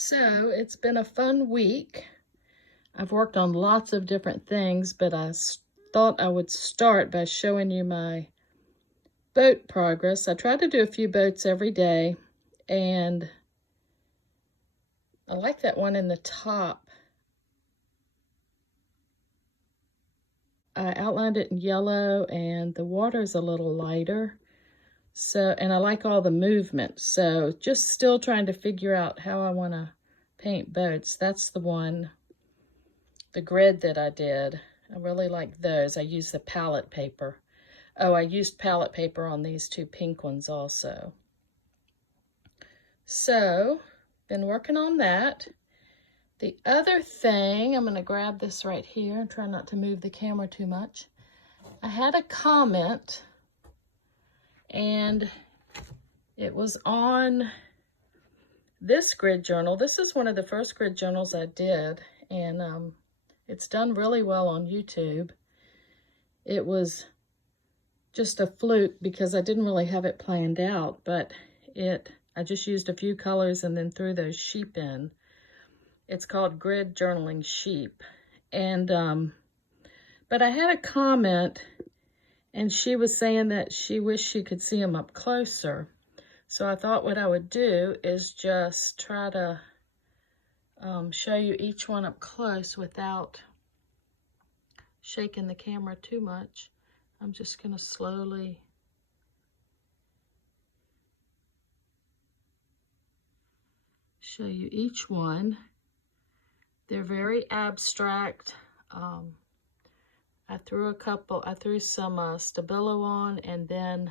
So it's been a fun week. I've worked on lots of different things, but I thought I would start by showing you my boat progress. I try to do a few boats every day, and I like that one in the top. I outlined it in yellow, and the water's a little lighter. So, and I like all the movement. So just still trying to figure out how I want to paint boats. That's the one, the grid that I did. I really like those. I used the palette paper. Oh, I used palette paper on these two pink ones also. So, been working on that. The other thing, I'm going to grab this right here and try not to move the camera too much. I had a comment, and it was on this grid journal. This is one of the first grid journals I did, and it's done really well on YouTube. It was just a fluke because I didn't really have it planned out, but I just used a few colors and then threw those sheep in. It's called Grid Journaling Sheep. And but I had a comment, and she was saying that she wished she could see them up closer. So I thought what I would do is just try to show you each one up close without shaking the camera too much. I'm just going to slowly show you each one. They're very abstract. I threw some Stabilo on, and then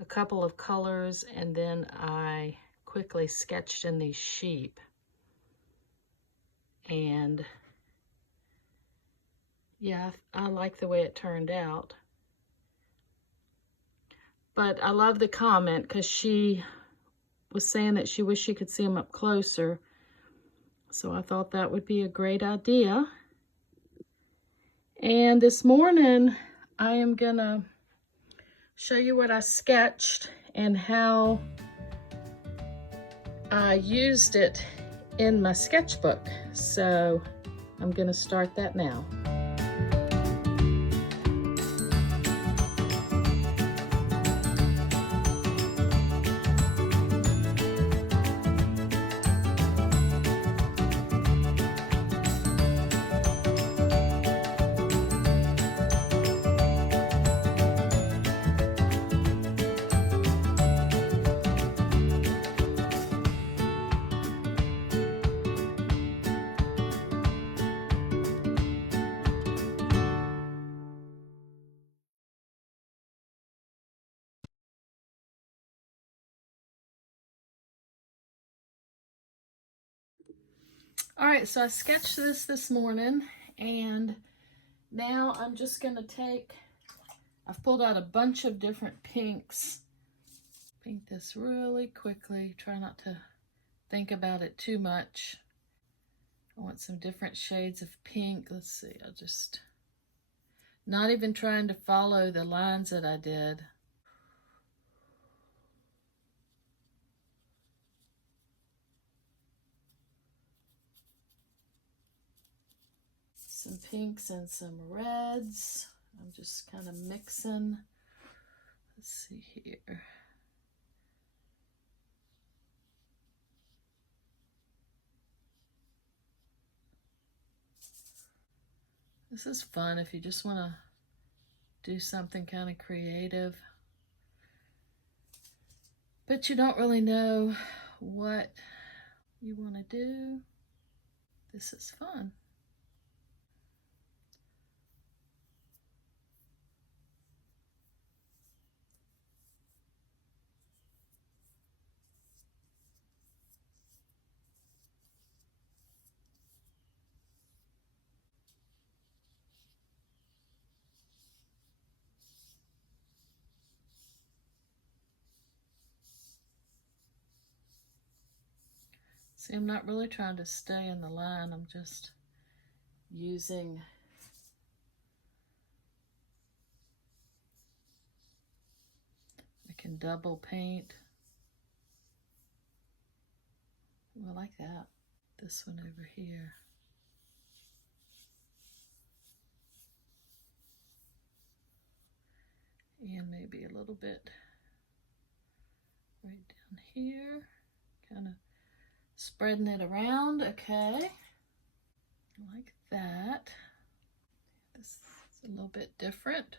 a couple of colors, and then I quickly sketched in these sheep. And yeah, I like the way it turned out. But I love the comment because she was saying that she wished she could see them up closer. So I thought that would be a great idea. And this morning, I am gonna show you what I sketched and how I used it in my sketchbook. So I'm gonna start that now. All right, so I sketched this morning, and now I'm just gonna I've pulled out a bunch of different pinks. Paint this really quickly, try not to think about it too much. I want some different shades of pink. Let's see, I'll just, not even trying to follow the lines that I did. Some pinks and some reds. I'm just kind of mixing. Let's see here. This is fun if you just want to do something kind of creative, but you don't really know what you want to do. This is fun. See, I'm not really trying to stay in the line. I'm just using I can double paint I like that. This one over here. And maybe a little bit right down here. Kind of spreading it around. Okay. Like that. This is a little bit different.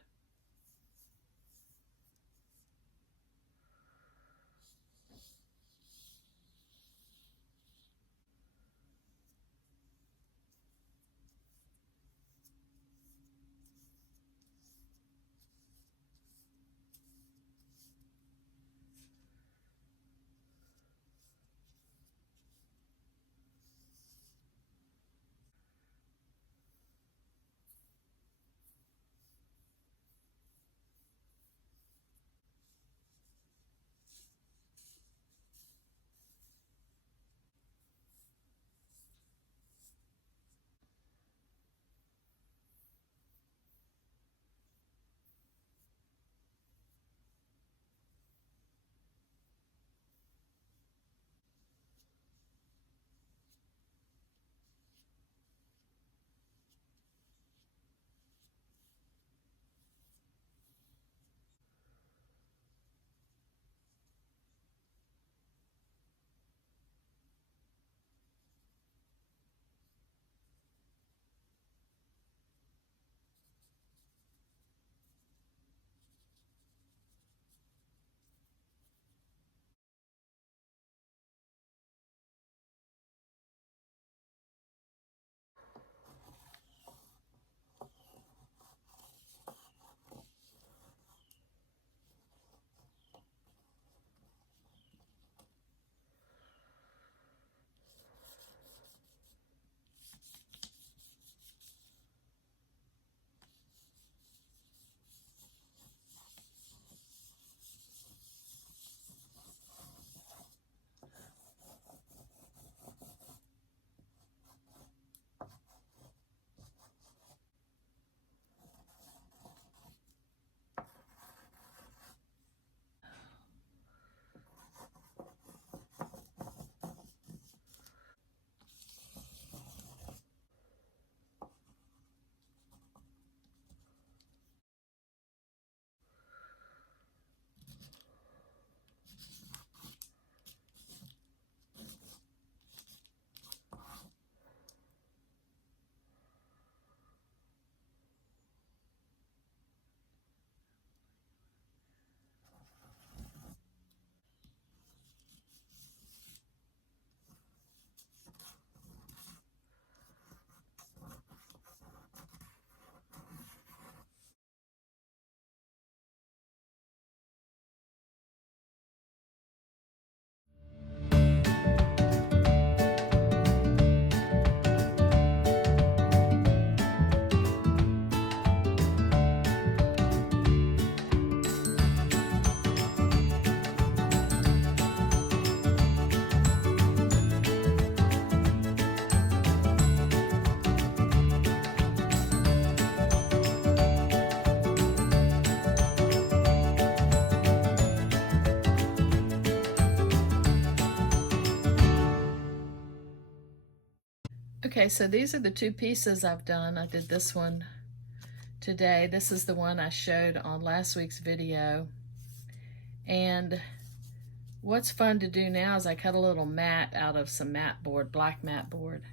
Okay, so these are the two pieces I've done. I did this one today. This is the one I showed on last week's video. And what's fun to do now is I cut a little mat out of some mat board, black mat board.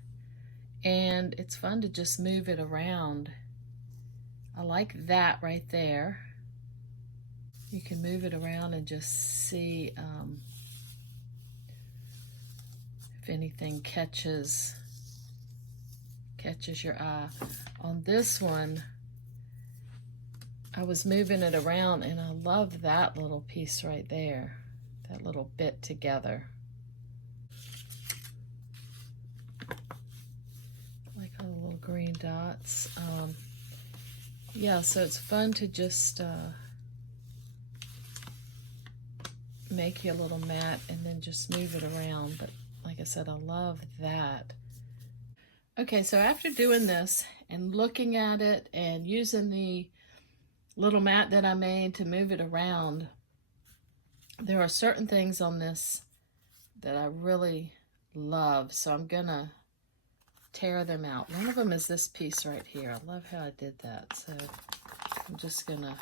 And it's fun to just move it around. I like that right there. You can move it around and just see if anything catches your eye. On this one, I was moving it around and I love that little piece right there, that little bit together. Like all the little green dots. Yeah, so it's fun to just make you a little mat and then just move it around. But like I said, I love that. Okay, so after doing this and looking at it and using the little mat that I made to move it around, there are certain things on this that I really love. So I'm gonna tear them out. One of them is this piece right here. I love how I did that. So I'm just gonna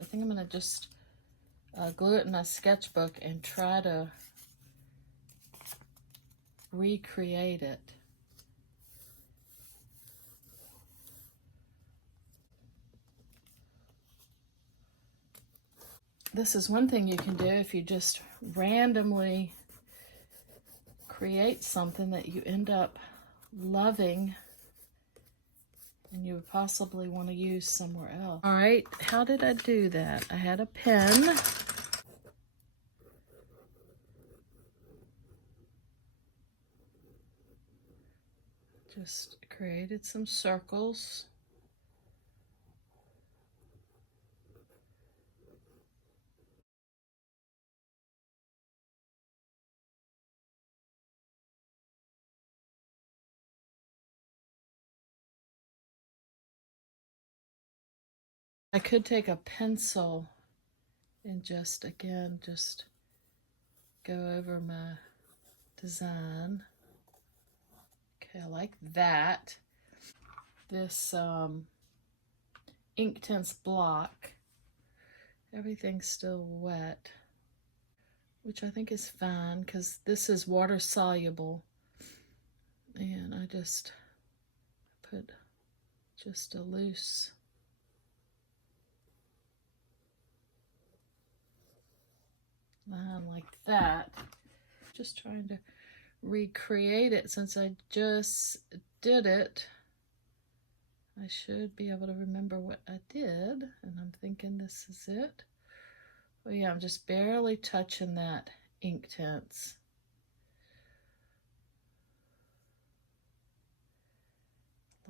I think I'm gonna just glue it in my sketchbook and try to recreate it. This is one thing you can do if you just randomly create something that you end up loving and you would possibly want to use somewhere else. All right, how did I do that? I had a pen. Just created some circles. I could take a pencil and just, again, just go over my design. Okay, I like that. This Inktense block, everything's still wet, which I think is fine because this is water soluble. And I just put just a loose line like that. Just trying to recreate it since I just did it. I should be able to remember what I did, and I'm thinking this is it. Oh yeah, I'm just barely touching that Inktense.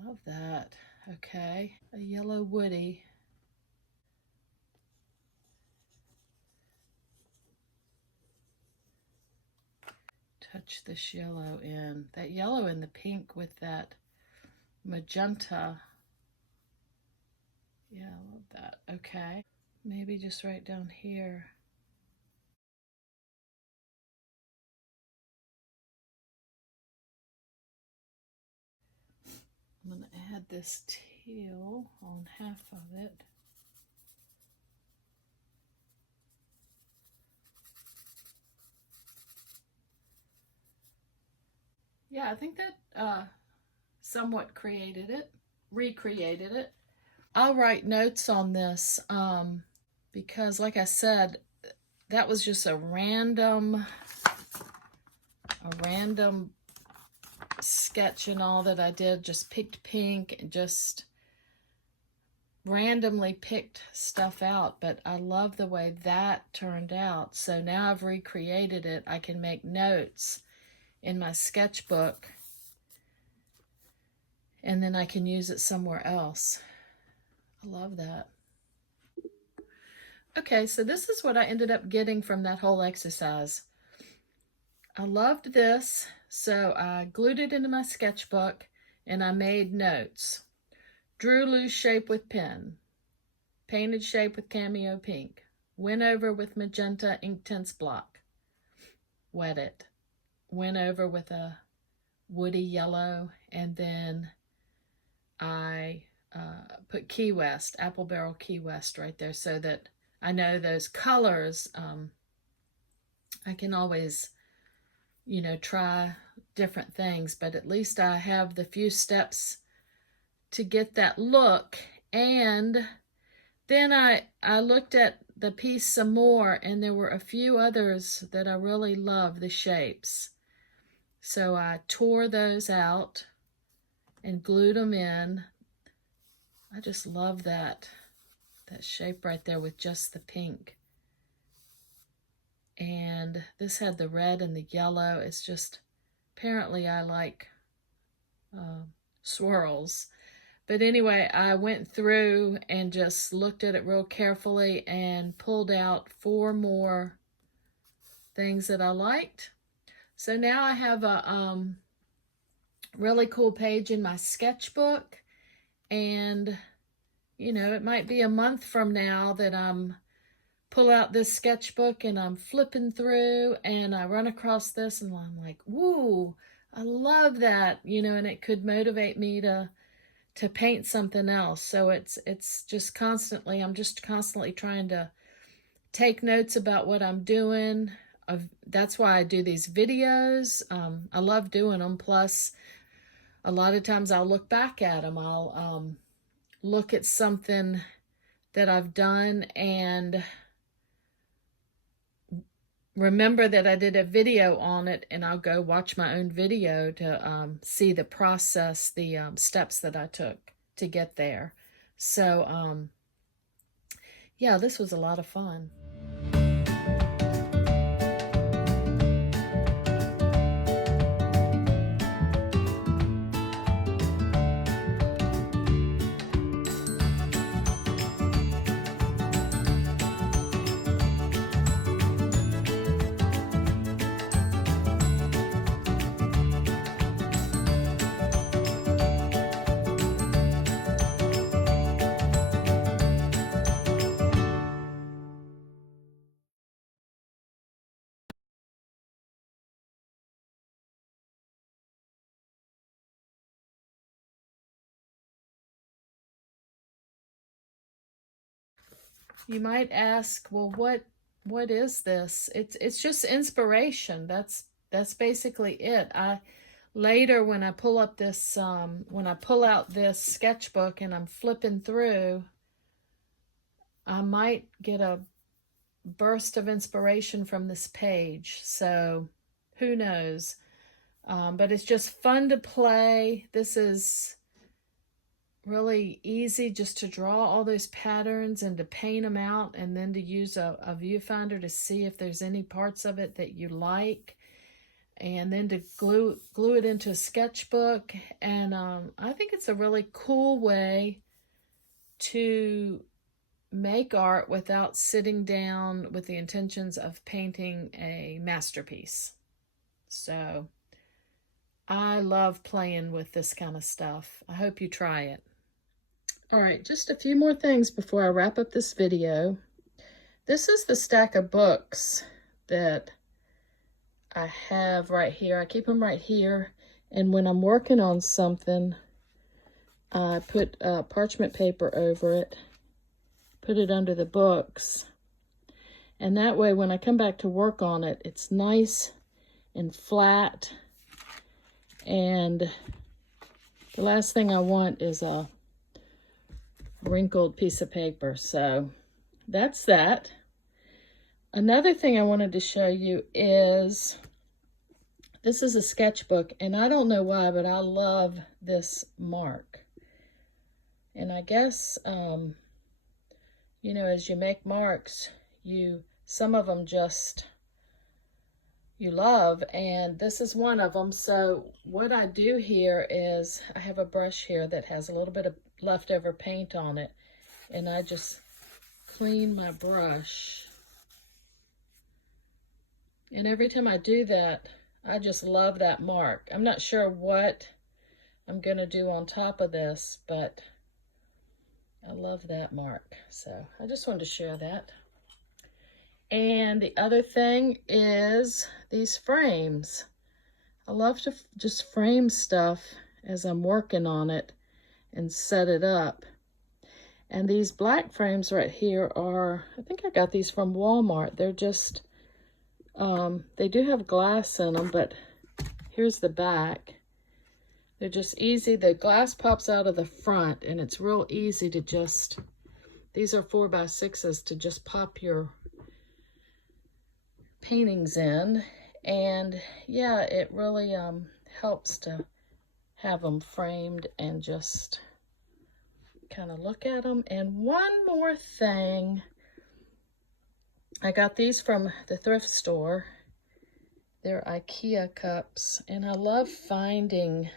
Love that. Okay, a yellow woody. Touch this yellow in. That yellow and the pink with that magenta. Yeah, I love that. Okay, maybe just right down here. I'm going to add this teal on half of it. Yeah, I think that somewhat created it, recreated it. I'll write notes on this because, like I said, that was just a random sketch and all that I did. Just picked pink and just randomly picked stuff out, but I love the way that turned out. So now I've recreated it. I can make notes in my sketchbook and then I can use it somewhere else. I love that. Okay, so this is what I ended up getting from that whole exercise. I loved this, so I glued it into my sketchbook and I made notes. Drew loose shape with pen, painted shape with Cameo pink, went over with magenta Inktense block, wet it, went over with a woody yellow, and then I put Key West, Apple Barrel Key West right there so that I know those colors. I can always, you know, try different things, but at least I have the few steps to get that look. And then I looked at the piece some more, and there were a few others that I really love the shapes. So I tore those out and glued them in. I just love that shape right there with just the pink. And this had the red and the yellow. It's just, apparently I like swirls. But anyway, I went through and just looked at it real carefully and pulled out 4 more things that I liked. So now I have a really cool page in my sketchbook, and you know, it might be a month from now that I'm pull out this sketchbook and I'm flipping through and I run across this and I'm like, woo, I love that, you know, and it could motivate me to paint something else. So it's just constantly, I'm just constantly trying to take notes about what I'm doing. That's why I do these videos. I love doing them. Plus, a lot of times I'll look back at them. I'll look at something that I've done and remember that I did a video on it, and I'll go watch my own video to see the process, the steps that I took to get there. So, yeah, this was a lot of fun. You might ask, well, what is this? It's just inspiration. That's basically it. Later when I pull up this when I pull out this sketchbook and I'm flipping through, I might get a burst of inspiration from this page. So who knows? But it's just fun to play. This is really easy just to draw all those patterns and to paint them out, and then to use a viewfinder to see if there's any parts of it that you like, and then to glue it into a sketchbook. And I think it's a really cool way to make art without sitting down with the intentions of painting a masterpiece. So I love playing with this kind of stuff. I hope you try it. All right, just a few more things before I wrap up this video. This is the stack of books that I have right here. I keep them right here. And when I'm working on something, I put parchment paper over it, put it under the books. And that way, when I come back to work on it, it's nice and flat. And the last thing I want is a wrinkled piece of paper. So that's that. Another thing I wanted to show you is, this is a sketchbook, and I don't know why, but I love this mark. And I guess, you know, as you make marks, some of them just, you love, and this is one of them. So what I do here is, I have a brush here that has a little bit of leftover paint on it, and I just clean my brush. And every time I do that, I just love that mark. I'm not sure what I'm going to do on top of this, but I love that mark. So I just wanted to share that. And the other thing is these frames. I love to just frame stuff as I'm working on it and set it up. And these black frames right here are, I think I got these from Walmart. They're just, they do have glass in them, but here's the back. They're just easy. The glass pops out of the front, and it's real easy to just, these are 4x6s to just pop your paintings in. And yeah, it really helps to have them framed and just kind of look at them. And one more thing, I got these from the thrift store. They're IKEA cups, and I love finding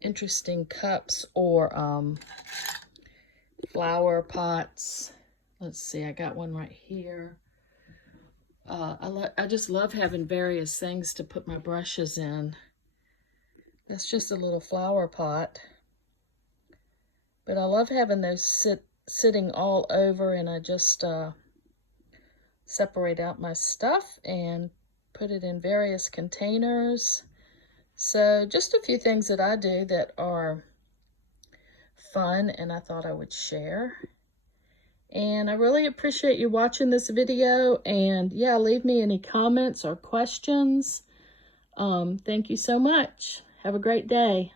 interesting cups or flower pots. Let's see, I got one right here. I just love having various things to put my brushes in. That's just a little flower pot. But I love having those sitting all over, and I just separate out my stuff and put it in various containers. So just a few things that I do that are fun and I thought I would share. And I really appreciate you watching this video, and yeah, leave me any comments or questions. Thank you so much. Have a great day.